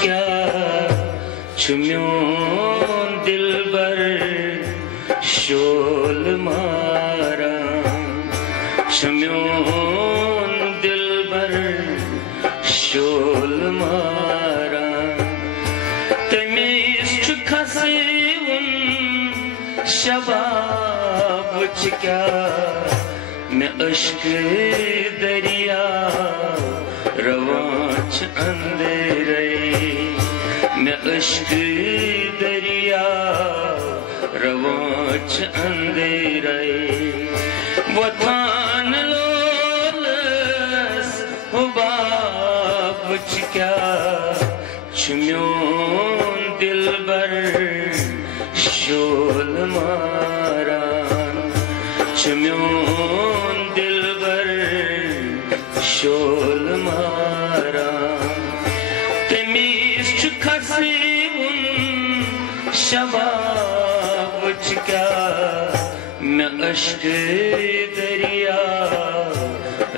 क्या छुम्योन दिलबर शोल मारा छुम्योन दिलबर शोल मारा तमीज खसे उन शबाब क्या मैं अश्क दरिया रवाच अंधेरे मैं अश्क दरिया रवाच अंधेरे वतान लोलस हुबाब क्या छुम्योन दिलबर शोल मारा छुम्योन दिलबर शोल मारा तमीज खसे उन शबाब क्या मैं अश्क दरिया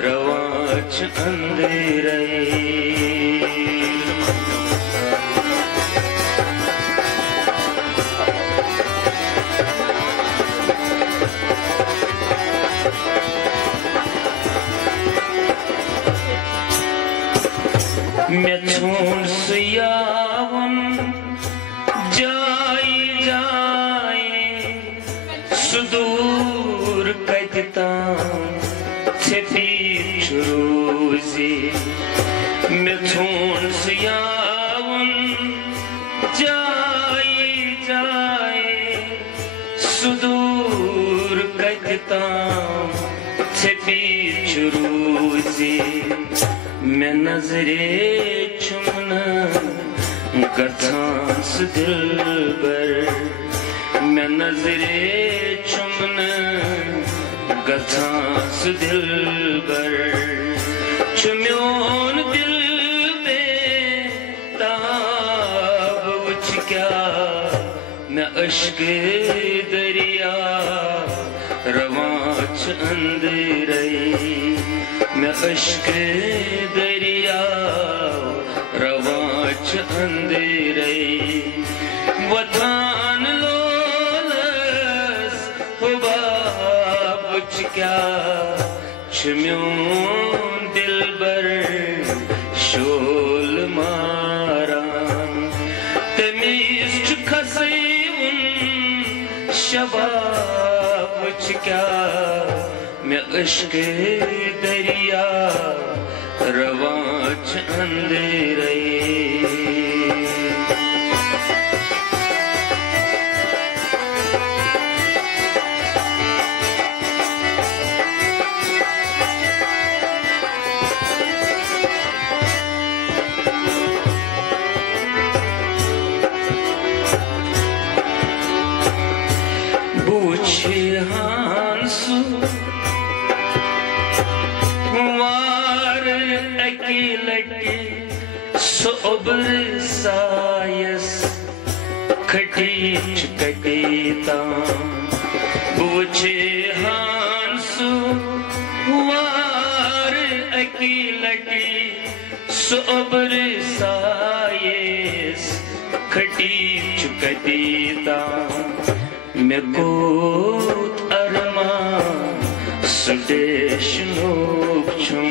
रवाच अंधेरे मैं छोड़ सुयावन जाए जाए सुदूर कदता छेती चुरूजी मैं छोड़ सुयावन जाए जाए सुदूर कदता छेती चुरूजी मैं नजरे चुमना गथांस दिलबर मैं नजरे चुमना गथांस दिलबर चुम्योन दिल में ताब उछ क्या मैं अश्क दरिया रवाच अंधेरे मैं अश्क दरिया रवाच अंधेरे वतान लोलस हुबाब क्या छुम्योन दिलबर शोल मारा तमीज खसे उन शबाब क्या मैं अश्क दरिया रवाच अंधेरे बूझे हांसू अकेलटे सोबर सायस खटी चुकटेता बूझे हांसू वार अकेलटे सोबर सायस खटी चुकटेता मैं कोत अरमा सुदेश नोक छुम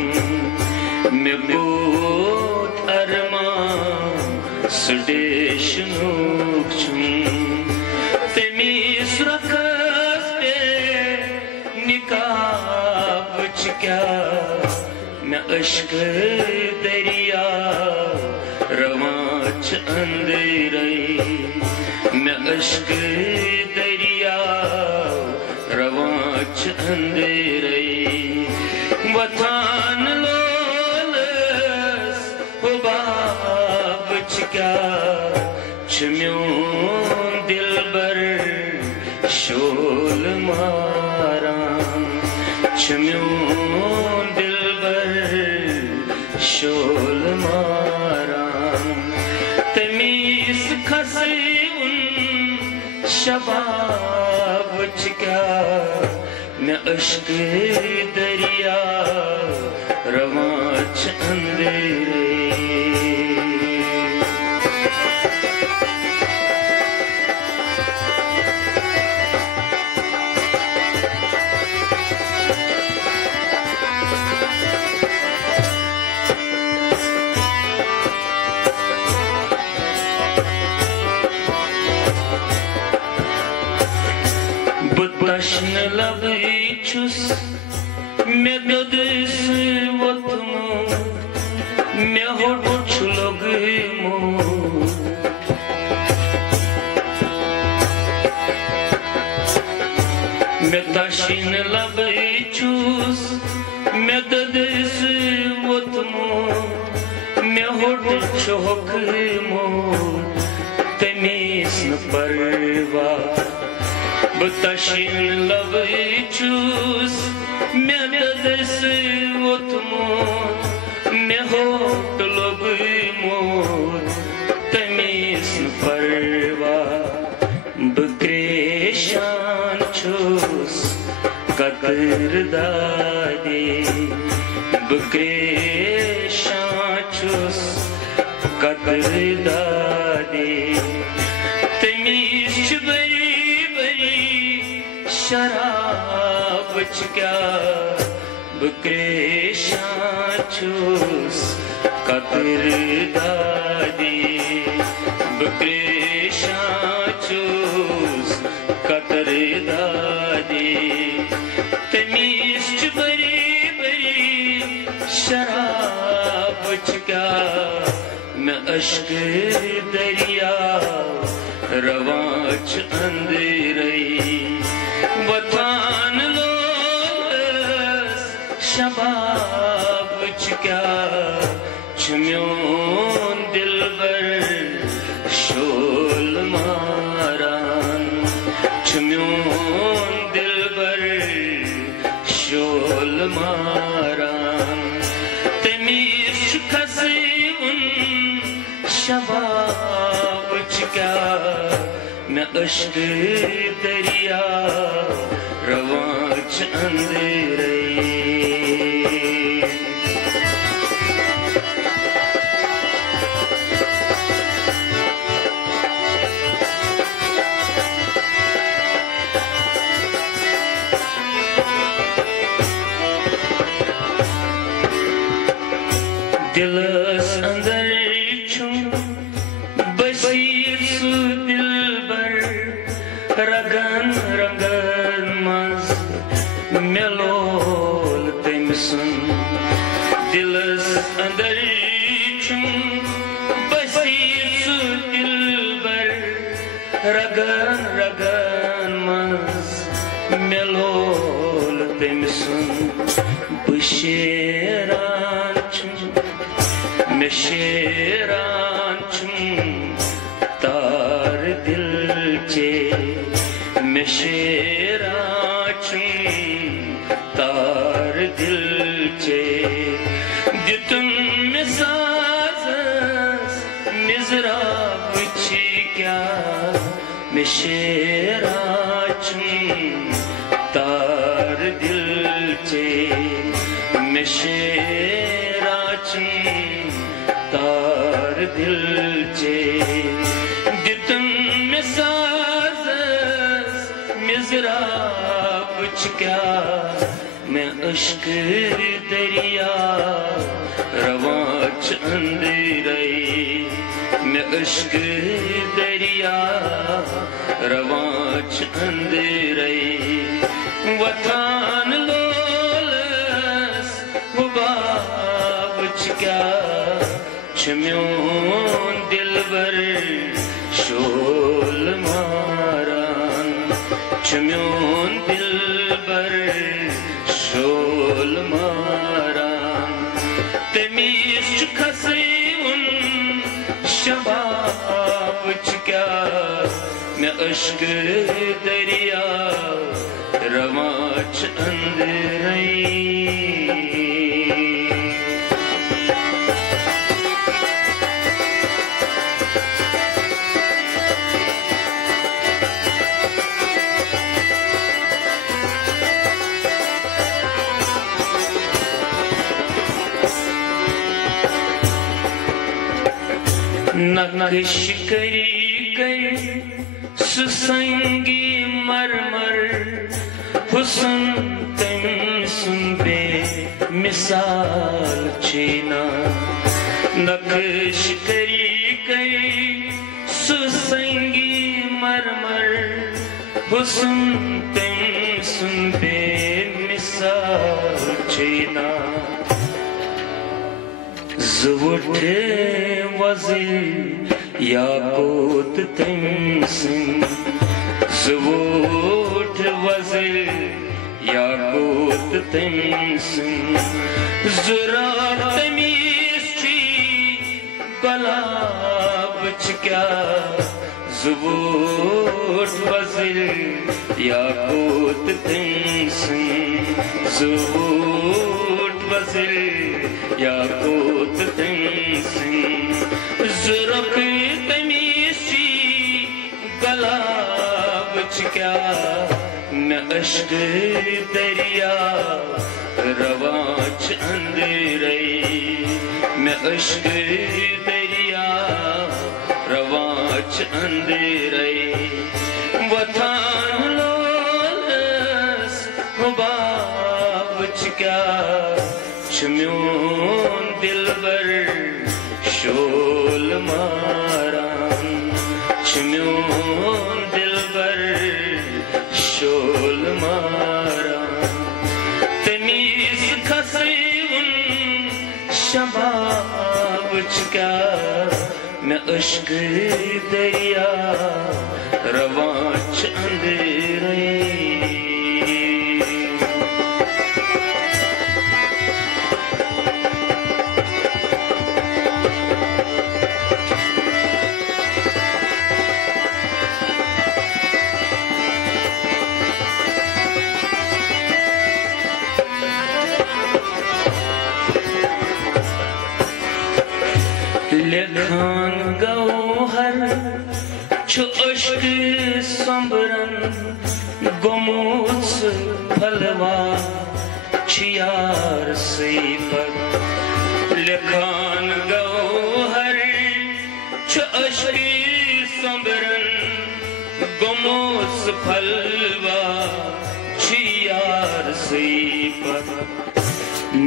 मैं कोत अरमा सुदेश नोक छुम तमीज रखस पे निकाब क्या मैं अश्क दरिया रवाच अंधेरे मैं अश्क दरिया रवाच अंधेरे वतान लोलस हुबाब क्या छुम्योन दिलबर शोल मारा छुम्योन दिलबर शोल मारा तमीज खसे उन शबाब क्या मैं अश्क दरिया रवाच अंधेरे तशन लबी छुस मैं ददस वतमो मैं होठ लगमो मैं तशन लबी छुस मैं ददस वतमो मैं होठ लगमो तमीस न परवा बतशीन लबी छुस मैं ददस वतमो मैं होठ लगमो तमीस न परवा बक्रेशान छुस कदरदादी बक्रेशान छुस कदरदादी तमीस शराब क्या बक्रेशान छुस कदरदादी बक्रेशान छुस कदरदादी तमीस बरी शराब क्या मैं अश्क दरिया रवाच अंधेरी वतान लोस शबाब क्या छम्योन दिलबर शोल मारान छम्योन दिलबर शोल मारान तमीस खसी उन शबाब क्या मैं अश्क दरिया रवाच अंधेरे दिलस अंदर छुम बसीर सु दिलबर रगन रंगन मज मेलोल तमसन दिलस अंदर छुम बसीर सु दिलबर रगन रगन मज मेलोल तमसन बशेरान छुम मैं शेरान छुम तार दिल चे मैं शेरान छुम तार दिल चे दितुन में साज़स मिज़रा बुची क्या मैं शेरान छुम तार दिल चे मैं शेरान छुम तार दिल चे दितुन में साज़स मिज़रा कुछ क्या मैं अश्क दरिया रवाच अंधेरे मैं अश्क दरिया रवाच अंधेरे वतान लोलस हुबाब क्या छम्योन दिलबर शोल मारान छम्योन दिलबर शोल मारान तमीस खसी उन शबाब क्या मैं अश्क दरिया रवाच अंधेरे नक्श करी गई सुसंगी मरमर हुस्न तम सुनबे मिसाल चीना नक्श करी गई सुसंगी मरमर हुस्न तम सुन बेमिसाल चीना ज़ुवुठे वज़ीर याकूत तमसिन ज़ुवुठ वज़ीर याकूत तमसिन ज़रा तमीज़ ची गुलाब च क्या ज़ुवुठ वज़ीर याकूत तमसिन ज़ुवुठ वज़ीर याकूत तमसिन ज़ुरख़ तमीज़ ची गुलाब च क्या न अश्क दरिया रवां च अंधेरे न अश्क दरिया रवां च अंधेरे वतान लोलस हुबाब च क्या चम्योन दिलबर शोल मारान चम्योन दिलबर शोल मारान तमीज़ खसेवन शबाब च क्या न अश्क दरिया रवां च अंधेरे लिखान गौहर छु अश्क संबरन गुमूस फलवा छियार से पर लिखान गौहर छु अश्क संबरन गुमूस फलवा छियार से पर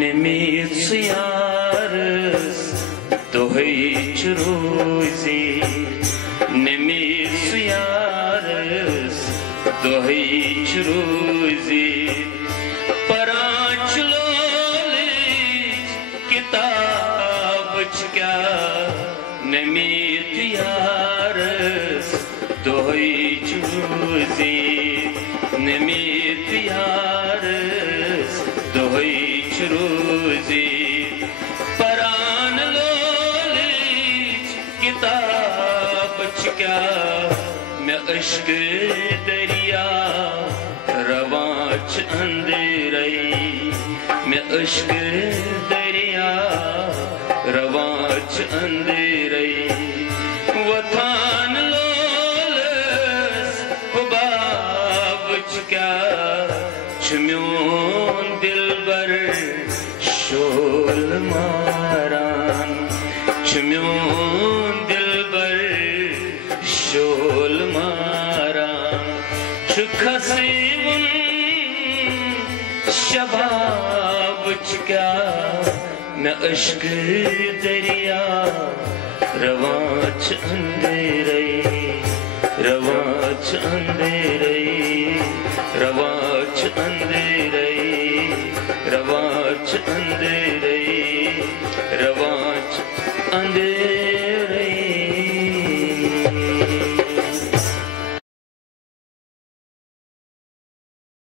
निमित यारस तोहिच रोज़ी निमित यारस तोहिच रोज़ी परांच लोलिच किताब च क्या निमित यारस तोहिच रोज़ी निमित यारस तोहिच रोज़ी किताब च क्या मैं अश्क दरिया रवां च अंधेरे मैं अश्क दरिया रवां च अंधेरे वतान लोलस हुबाब च क्या चम्योन दिलबर शोल मारान चम्योन शोल मारा खसेवन शबाब च क्या न अश्क दरिया रवां च अंधेरे रवां च अंधेरे